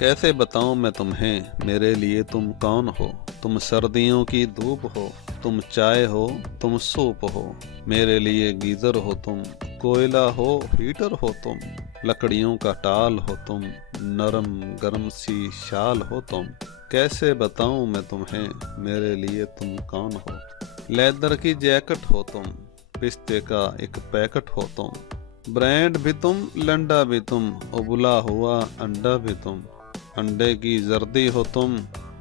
कैसे बताऊं मैं तुम्हें मेरे लिए तुम कौन हो। तुम सर्दियों की धूप हो, तुम चाय हो, तुम सूप हो। मेरे लिए गीजर हो तुम, कोयला हो, हीटर हो तुम। लकड़ियों का टाल हो तुम, नरम गरम सी शाल हो तुम। कैसे बताऊं मैं तुम्हें मेरे लिए तुम कौन हो। लेदर की जैकेट हो तुम, पिस्ते का एक पैकेट हो तुम। ब्रांड भी तुम, लंडा भी तुम, उबला हुआ अंडा भी तुम। अंडे की जर्दी हो तुम,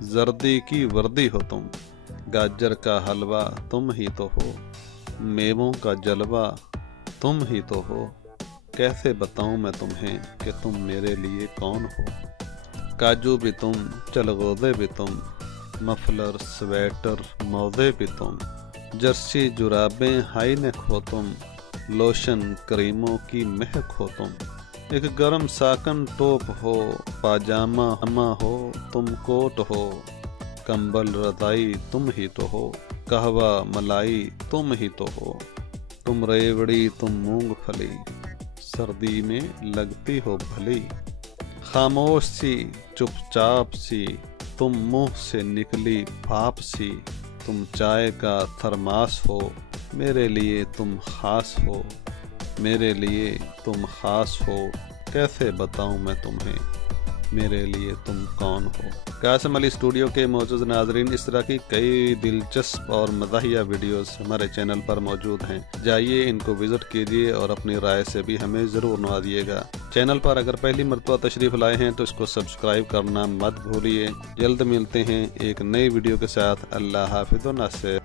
जर्दी की वर्दी हो तुम। गाजर का हलवा तुम ही तो हो, मेवों का जलवा तुम ही तो हो। कैसे बताऊं मैं तुम्हें कि तुम मेरे लिए कौन हो। काजू भी तुम, चलगोदे भी तुम, मफलर स्वेटर मौजे भी तुम। जर्सी जुराबें हाई नेक हो तुम, लोशन क्रीमों की महक हो तुम। एक गरम साकन टोप हो, पाजामा हो, तुम कोट हो। कंबल रजाई तुम ही तो हो, कहवा मलाई तुम ही तो हो। तुम रेवड़ी तुम मूंगफली, सर्दी में लगती हो भली। खामोश सी चुपचाप सी, तुम मुंह से निकली भाप सी। तुम चाय का थरमास हो, मेरे लिए तुम खास हो, मेरे लिए तुम खास हो। कैसे बताऊं मैं तुम्हें मेरे लिए तुम कौन हो। कासिम अली स्टूडियो के मौजूद नाजरीन, इस तरह की कई दिलचस्प और मज़ाहिया वीडियोस हमारे चैनल पर मौजूद हैं। जाइए इनको विज़िट कीजिए और अपनी राय से भी हमें ज़रूर नवाजिएगा। चैनल पर अगर पहली मरतबा तशरीफ़ लाए हैं तो इसको सब्सक्राइब करना मत भूलिए। जल्द मिलते हैं एक नई वीडियो के साथ। अल्लाह हाफ़िज़ व नासिर।